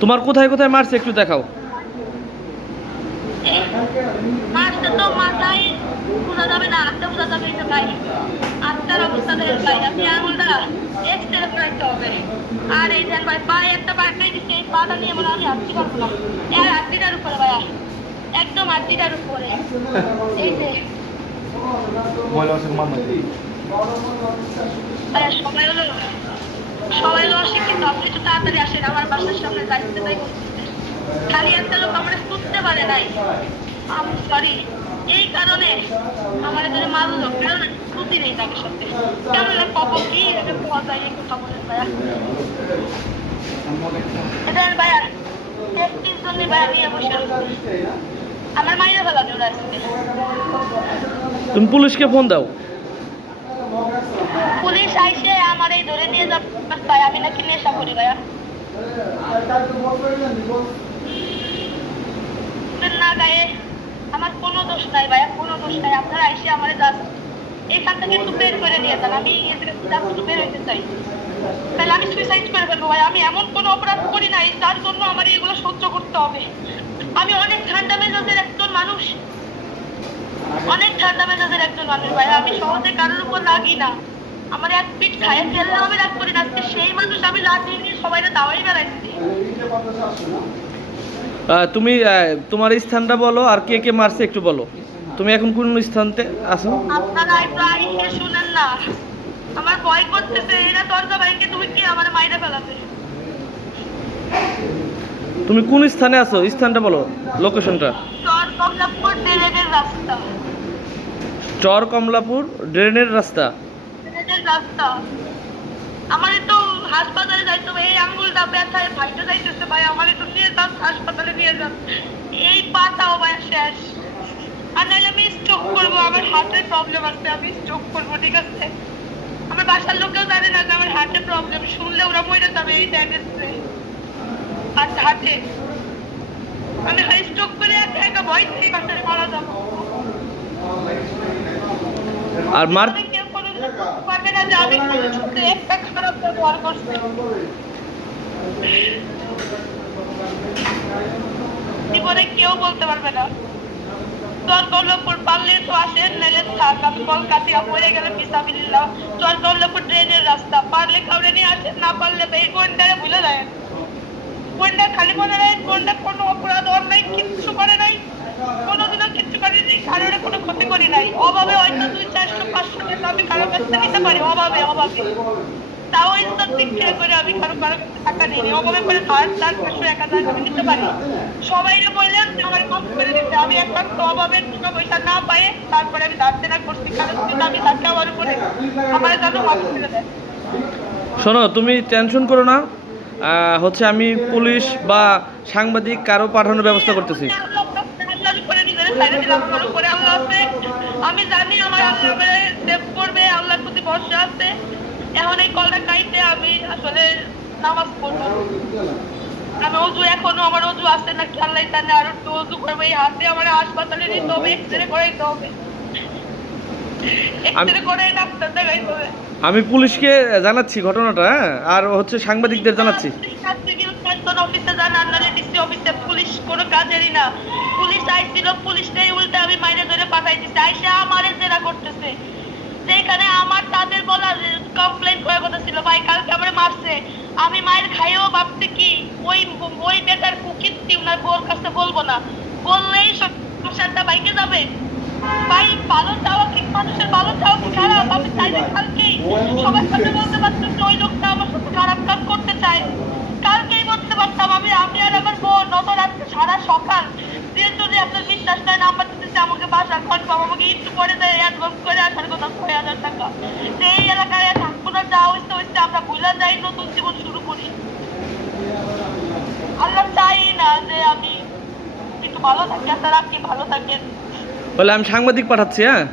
তোমার কোথায় কোথায় মারছে একটু দেখাও। মারছে তো মাথায় বোঝা যাবে না, হাতটা বোঝা যাবে এটা ভাই। হাতটার অবস্থা দেখেন ভাই, আপনি আঙুলটা এক্সরে করাইতে হবে। আর এই দেন ভাই পায়ে একটা বাঁকাই দিচ্ছে, এই পাটা নিয়ে মানে আমি হাঁটতে পারবো না। এর হাড্ডিটার উপরে ভাইয়া, একদম হাড্ডিটার উপরে। এই যে ভাইয়া সবাই হলো অশিক্ষিত। আপনি একটু তাড়াতাড়ি আসেন, আমার বাসার সামনে যাইতে তাই করতেছে। খালি একটা লোক আমার ছুটতে পারে নাই, আমি সরি এই কারণে আমার এখানে মারলো, কারণ ছুটি নেই তাদের সাথে। কেমন কখন কি পাওয়া যায় এই কথা বলেন ভাইয়া। এটা ভাইয়া টেস্টির জন্য ভাইয়া নিয়ে বসে রয়েছে। আমার মাইরা ফেলাবে ওরা আজকে। তুমি পুলিশকে ফোন দাও। পুলিশ আইসে আমার এই ধরে নিয়ে যাবে ভাই, আমি নাকি নেশা করি ভাইয়া। না গায়ে আমার কোনো দোষ নাই ভাইয়া, কোনো দোষ নাই। আপনারা আইসে আমার জাস্ট এইখান থেকে একটু বের করে নিয়ে যান, আমি একটু বের হইতে চাই। তাহলে আমি সুইসাইড করে ফেলবো ভাই। আমি এমন কোনো অপরাধ করি নাই যার জন্য আমার এগুলো সহ্য করতে হবে। আমি অনেক ঠান্ডা মেজাজের একজন মানুষ, অনেক ঠান্ডা মেজাজের একজন মানুষ ভাই। আমি সহজে কারোর উপর লাগি না। আমার এক পিঠ খাইয়ে ফেললে আমি রাগ করি না। আজকে সেই মানুষ আমি লাঠি নিয়ে সবাই দাওয়াই বেড়াইছি। তুমি তোমার স্থানটা বলো, আর কে কে মারছে একটু বলো। তুমি এখন কোন স্থানতে আছো? আপনারা একটু আইসে শুনেন না, আমার ভয় করতেছে। এরা দরজা ভাইকে তুমি কি আমার মাইরে ফেলাবে। তুমি কোন স্থানে আছো, স্থানটা বলো, লোকেশনটা। চর কমলাপুর ড্রেনের রাস্তা, চর কমলাপুর ড্রেনের রাস্তা। ড্রেনের রাস্তা। আমার তো হাসপাতালে যাইতে হবে, এই আঙ্গুলটা ব্যথায় ভাইটা যাইতেছে ভাই। আমার একটু নিয়ে যান হাসপাতালে, নিয়ে যান। এই পাটাও ভাই শেষ, আর নাহলে আমি স্ট্রোক করবো। আমার হার্টের প্রবলেম আছে, আমি স্ট্রোক করবো, ঠিক আছে? আমার বাসার লোকেও জানে না যে আমার হার্টের প্রবলেম, শুনলে ওরা মরে যাবে এই ট্যাবলেটে। আর হার্টে আমি স্ট্রোক করে একা একা ভয় থেকে বাসায় মারা যাবো। আর মার কেউ কোনো পারবে না যে আমি কোনো সাথে একটা খারাপ ব্যবহার করছি। জীবনে কেউ বলতে পারবে না। চরকল্লপুর পারলে তো আসেন, নাইলে থাক। আমি কলকাতা পড়ে গেলে বিসাবিল্লাহ। চরকল্লপুর ড্রেনের রাস্তা, পারলে কাউরে নিয়ে আসেন, না পারলে তো এই গোয়েন্দারে ভুলে যায়। গোয়েন্দা খালি মনে নেয় গোয়েন্দা কোনো অপরাধ অন্যায় কিচ্ছু করে নাই, কোনোদিনও কিচ্ছু করেনি, কারোর কোনো ক্ষতি করি নাই। অভাবে হয়তো 200-400-500 টাকা আমি কারোর কাছ থেকে নিতে পারি, অভাবে অভাবে। তাও ইজ্জত বিক্রি করে আমি কারো কাছে টাকা নিই। অভাবে করে 1000-500-1000 আমি নিতে পারি। সবাই বললেন আমার কম করে দিতে, আমি একবার তো অভাবের টাকা পয়সা না পাই, তারপরে আমি ধার দেনা করছি। কারণ আমি তাকে আমার উপরে আমার যেন মাফ করে দেয়। শোনো, তুমি টেনশন করো না। হচ্ছে আমি পুলিশ বা সাংবাদিক কারো পাঠানোর ব্যবস্থা করতেছি। আমি জানি আমার আল্লাহ সেভ করবে, আল্লাহর প্রতি ভরসা আছে। এখন এই কলটা কাইতে আমি আসলে নামাজ পড়বো। আমি অজু এখনো আমার অজু আসছে না, আল্লাহ জানে। আর একটু অজু করবো। এই হাতে আমার হাসপাতালে নিতে হবে, এক্সরে করাইতে হবে, এক্সরে করে ডাক্তার দেখাইতে হবে। আমি পুলিশকে জানাচ্ছি ঘটনাটা, হ্যাঁ, আর হচ্ছে সাংবাদিকদের জানাচ্ছি। অফিসে জানান, নাহলে ডিসি অফিসে। পুলিশ কোনো কাজেরই না। পুলিশ আইছিল, পুলিশ নেই, উল্টে আমি মাইরে ধরে পাঠাই দিচ্ছি। আইসা আমারে জেরা করতেছে, যেখানে আমার তাদের বলা কমপ্লেন করার কথা ছিল। ভাই কালকে আমার মারছে, আমি মায়ের খাইও ভাবছি কি ওই ওই বেটার কুকিত্তি উনার বোর কাছে বলবো না, বললেই সংসারটা বাইকে যাবে। ভাই ভালো চাওয়া কি, মানুষের ভালো চাওয়া কি খারাপ? আমি চাইলে কালকেই সবার সাথে বলতে পারতাম যে ওই লোকটা আমার সাথে খারাপ কাজ করতে চায়, কালকেই বলতে পারতাম। আমি আর আমার বোন অত রাত্রে সারা সকাল দিয়ে যদি আপনার বিশ্বাস নেয় নাম্বার দিতেছে আমাকে, বাসার কনফার্ম আমাকে একটু পরে দেয় অ্যাডভান্স করে আসার কথা 6000 টাকা। এই এলাকায় থাকবো না, যা হইতে হইতে আমরা ভুলে যাই, নতুন জীবন শুরু করি। আল্লাহ চাই না যে আমি একটু ভালো থাকি। আপনারা কি ভালো থাকেন? বলে আমি সাংবাদিক পাঠাচ্ছি, হ্যাঁ।